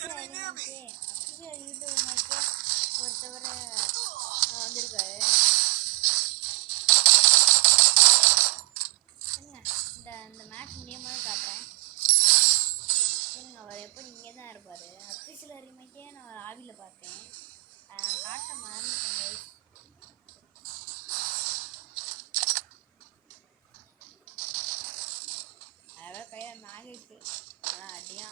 Official YouTube மாதிரி ஒருத்தவரை வந்திருக்காரு. இந்த மேட்ச் முடியாம காட்டுறேன். அவர் எப்படி இங்கே தான் இருப்பார். அஃபிஷியல் அரிமைக்கே நான் ஆவியில் பார்த்தேன். காட்ட மறந்துட்டேன். அதெல்லாம் கையில் மேக் இருக்கு. ஆனால் அடியா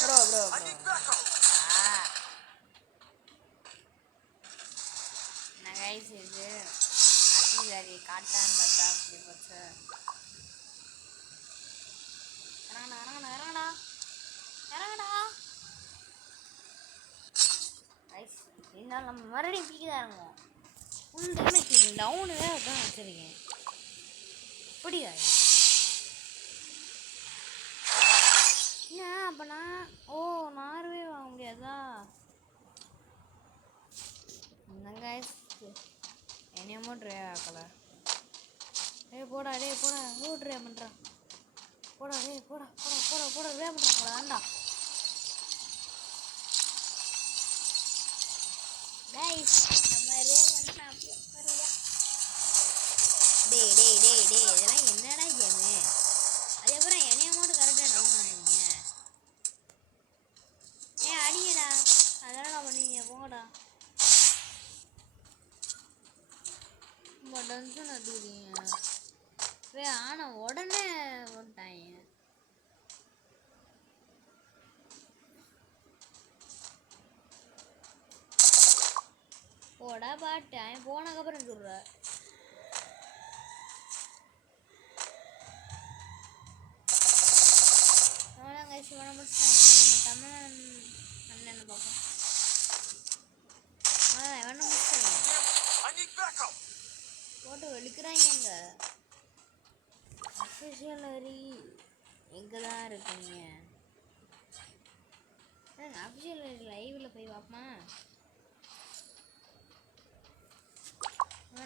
ப்ரோ நான் கைஸ் இது அசிங்கரி காட்டான்னு பார்த்தா அப்படி போச்சு. இறங்கடா கைஸ். இருந்தாலும் நம்ம மறுபடியும் பீக்கு தான் இறங்குவோம். ஃபுல் டேமேஜ் டவுனு தான் வச்சுருக்கேன். இப்படி கைஸ் ஏன் அப்போ நான் நார்வே வாங்க முடியாதா? என்னங்க என்னமோ ட்ரை ஆக்கலை. போடா ட்ரை பண்ணுறான். போடா ட்ரை பண்ணுறாங்களா? ஆண்டா நம்ம ரே பண்ணா டே இதெல்லாம் என்னடா கேமு? அதுக்கப்புறம் என்னைய மட்டும் கரெக்டாக டவுன் பண்ணுவீங்க. அடிங்கடா அதெல்லாம் பண்ணுவீங்க. போங்கடா டன்ஷன் அதுறீங்க. ஆனால் உடனே விட்டாங்க. போடா பாட்டேன் போனதுக்கப்புறம் சொல்ற. அவ்வளோங்க சிவனை முடிச்சிட்டாங்க. தமிழ் அண்ணன் பார்ப்போம். எவனை முடிச்சிட்டாங்க போட்டு வெளுக்கிறாங்க. அஃபிஷியல் வரி எங்கே தான் இருக்கீங்க? அஃபிஷியல் வரி லைவில் போய் பார்ப்போமா?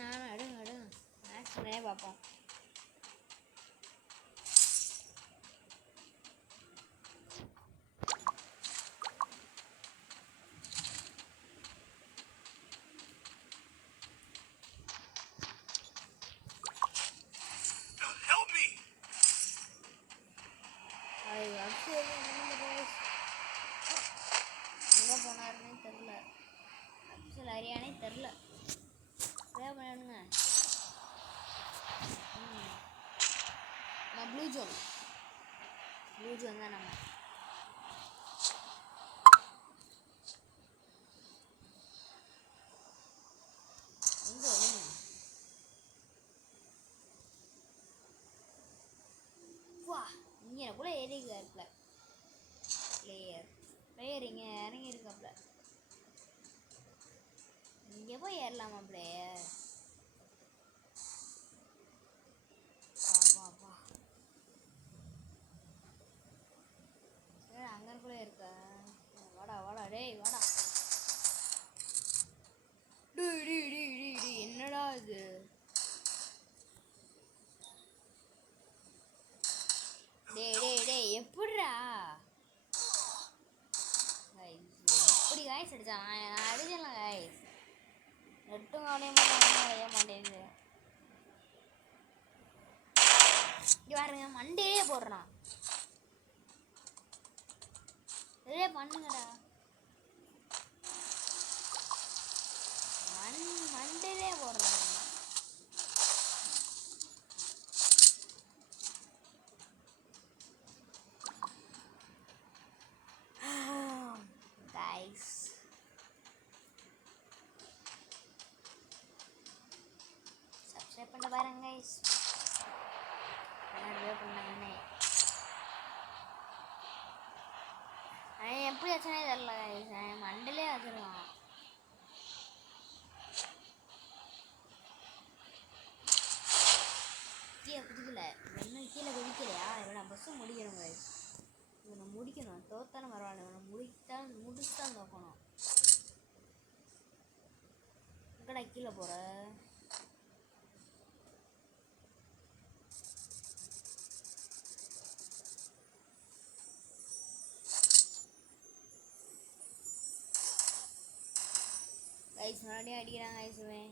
நானும் எடுங்க மேட்ச் நிறைய பார்ப்போம். எங்கே போனாருன்னே தெரில. அஃபிஷியல் ஹரியானே தெரில. பண்ணுங்க. நம்ம ப்ளூ ஜோன் தான் நம்ம. எங்கே வருங்க? வா இங்கே கூட ஏறிக்காருல பிளேயர் இங்கே இறங்கியிருக்காப்ல. இங்கே போய் ஏறலாமா பிளேயர்? அங்கே கூட இருக்கா? வாடா டேய் வாடா. என்னடா இது? டேய் எப்படிடா இப்படி காய்ஸ் அடிச்சான்? நான் அடிச்சிடலாம் காய்ஸ். நெட்டும் அடைய மாட்டேங்குது. இங்கே பாருங்க மண்டேயே போடுறான். இதே பண்ணுங்கடா. மண்டேலே போடுறான். கைஸ் சப்ஸ்கிரைப் பண்ண பாருங்க கைஸ். பண்ணாங்கன்னே எப்படி வச்சனே தெரியல கைஸ். மண்டலே வச்சிருக்கான். கீழே குதிக்கல இன்னும். கீழே குதிக்கலையா? இவனை பஸ்ஸும் முடிக்கணும் கைஸ். இவனை முடிக்கணும். தோத்தாலும் பரவாயில்ல. இவனை முடிச்சுதான் தோக்கணும். எங்கடா கீழே போகிற? ஐஸ் மறுபடியும் அடிக்கிறாங்க ஐஸுவேன்.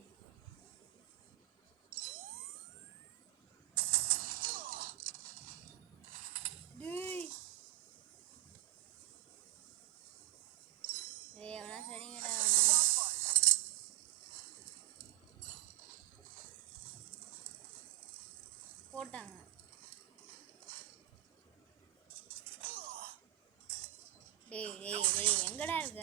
எவனா சரிங்கடா அவனா போட்டாங்க. டேய் டேய் டேய் எங்கடா இருக்க?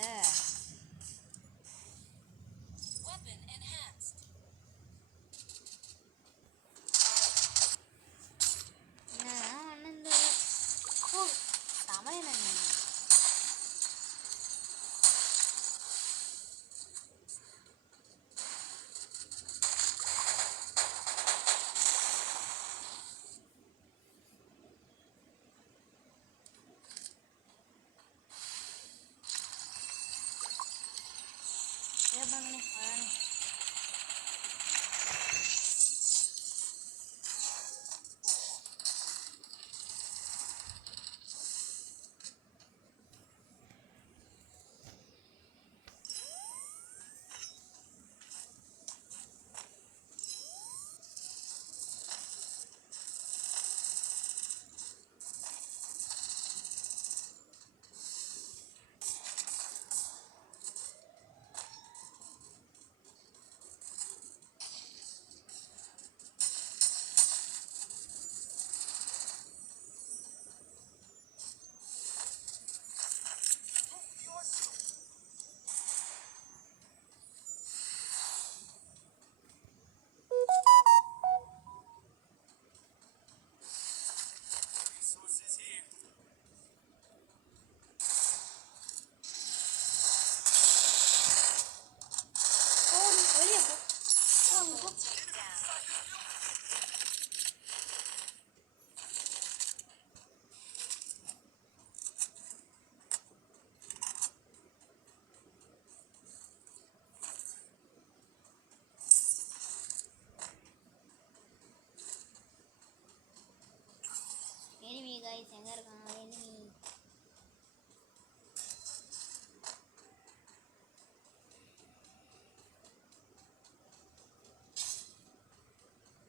எனிமி गाइस எங்க இருக்காங்க எனிமி?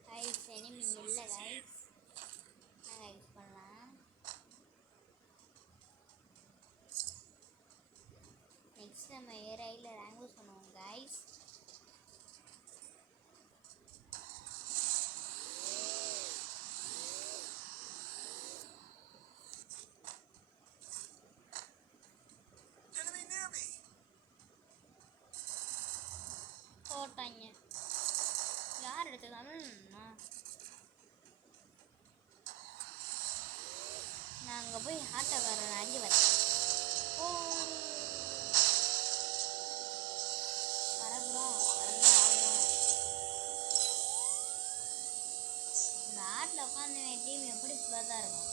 गाइस எனிமி இல்ல गाइस. நான் गाइस பண்ணலாம். நெக்ஸ்ட் நம்ம ஏரைல ரேங்க் பண்ணுவோம் गाइस. போட்டாங்க. யார் எடுத்ததாலும் நான் அங்கே போய் ஆட்டோக்காரன் அடி வரேன். ஓ பறக்குறோம் பறந்து ஆடுறோம். இந்த ஆட்டில் உட்காந்து டீம் எப்படி ஃபுல்லாக தான் இருக்கும்.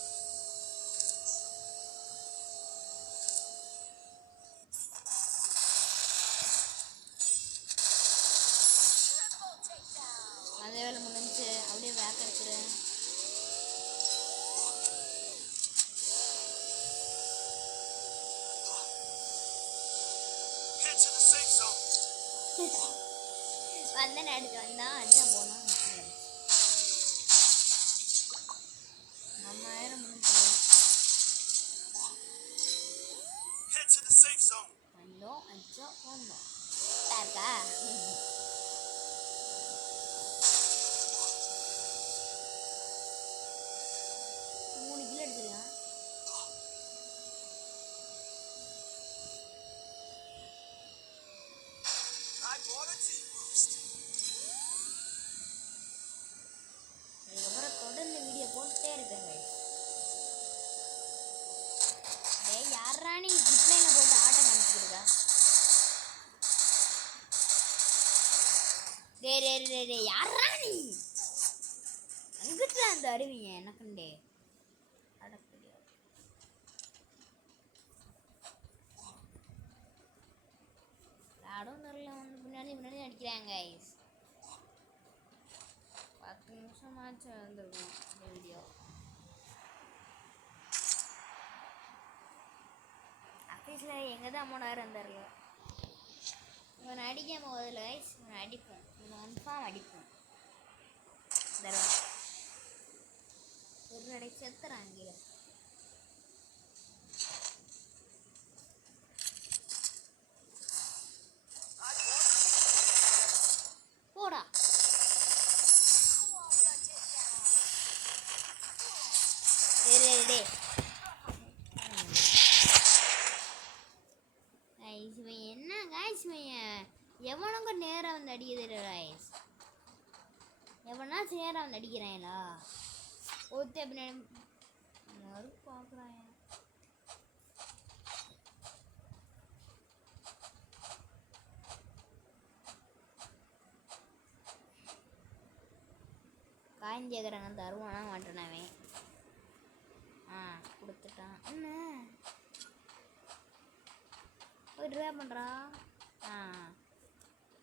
அதே வேலை முடிஞ்சு அப்படியே பேக் எடுத்துறேன். வந்தேன் எடுத்து வந்தான் அடிச்சா போனோம். நம்ம ஆயிரம் முடிஞ்சு வந்தோம் அடிச்சா போனோம். இருக்கா 3 கிலோ எடுத்துக்கலாம். அதுக்கப்புறம் தொடர்ந்து வீடியோ போட்டுட்டே இருக்கேன். டேய் யாரா நீ ஜிப்லைனை போட்டு ஆட்டம் காமிச்சிருக்கா? டேய் டேய் டேய் டேய் யாரா நீ? அங்கிட்டு அந்த அருவிங்க எனக்குண்டே யாரும் தெரியல வந்து முன்னாடி அடிக்கிறாங்க guys. 10 நிமிஷம் ஆச்சு வந்திருக்கும் இந்த வீடியோ. ஆஃபீஸில் எங்கே தான் 3000 தெரியல. இவனை அடிக்காம முதல்ல கைஸ் இவனை அடிப்போம். இவனை கன்ஃபார்ம் அடிப்போம். தருவான் ஒரு அடை செத்துறான் கீழே. போடா என்ன காய்ஸ் எவனுக்கு நேரம் வந்து அடிக்கிறது காய்ஸ். எவனாச்சும் நேரம் வந்து அடிக்கிறாங்களா ஒருத்த பின்னாடி பார்க்குறாங்க. காயின் கேட்குறாங்க தருவானா மாட்டேனாவே. கொடுத்துட்டான். என்ன போய் ரிவே பண்ணுறா.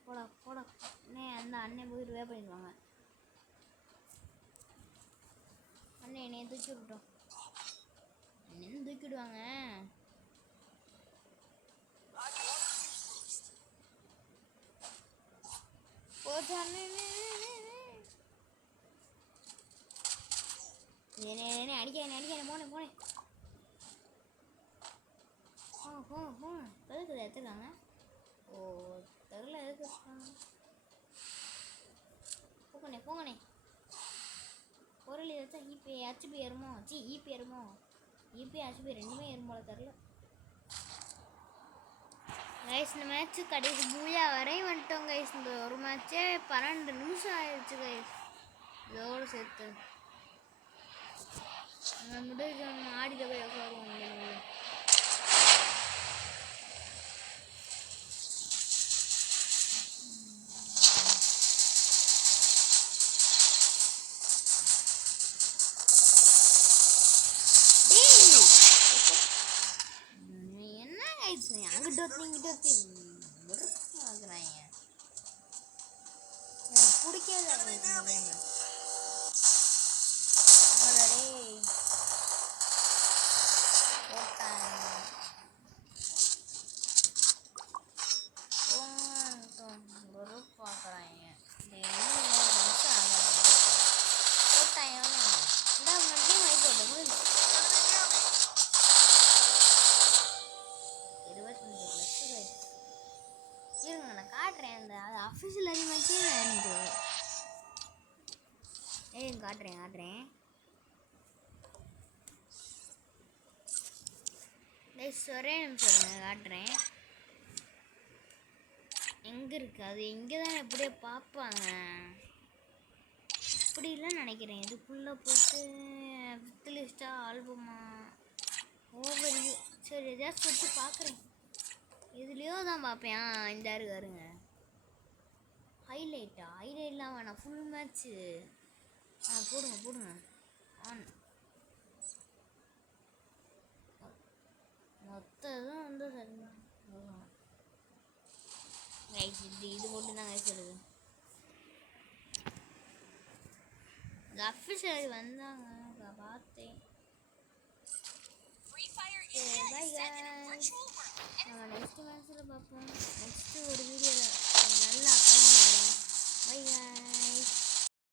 போடா போடா அந்த அண்ணன் போய் ரிவே பண்ணிடுவாங்க. அண்ணன் என்னைய தூக்கி விட்டோம். அண்ணன் தூக்கிடுவாங்க. போச்சு அண்ணன் அடிக்க போனேன் எதுக்கு எடுத்துருக்காங்க. ஓ தெரியல எதுக்கு இருக்காங்க. போங்கண்ணே பொருள் எடுத்தா ஈபி ஹெச்பி ஏறுமோ. ஈபி ஏறுமோ. ஈபி ஹெச்பி ரெண்டுமே ஏறும் போல தெரில கைஸ். இந்த மேட்ச்சு கடைசி பூயா வரையும் வந்துட்டோம் கைஸ். இந்த ஒரு மேட்ச்சே 12 நிமிஷம் ஆயிடுச்சு கைஸ். இதோடு சேர்த்து முடிஞ்ச ஆடிட்ட போய் உட்காருவோம். என்ன கைஸ் அங்கிட்ட இங்கிட்ட ஆகுறாங்க. எனக்கு பிடிக்காது. அஃபிஷியல் அனிமேக்கே வந்து காட்டுறேன். ஒரே நிமிஷம் காட்டுறேன். எங்கே இருக்கு அது? எங்கே தான் எப்படியே பார்ப்பாங்க. இப்படி இல்லைன்னு நினைக்கிறேன். இதுக்குள்ளே போட்டு 5th லிஸ்ட்டா ஆல்பமா ஓவர். சரி எதாச்சும் போட்டு பார்க்குறேன். இதுலேயோ தான் பார்ப்பேன். இந்த இருங்க ஹைலைட்லாம் வேணாம். ஃபுல் மேட்ச்சு போடுங்க ஆன். மொத்தம் வந்து ரைஸ் இது போட்டு தான் கைஸ் வருது. இந்த அஃபிஷியல் வந்தாங்க பார்த்தேன். நம்ம நெக்ஸ்ட் மேட்ச்சில் பார்ப்போம். நெக்ஸ்ட்டு ஒரு வீடியோவில் நல்ல அக்கௌண்ட் வரும். பை.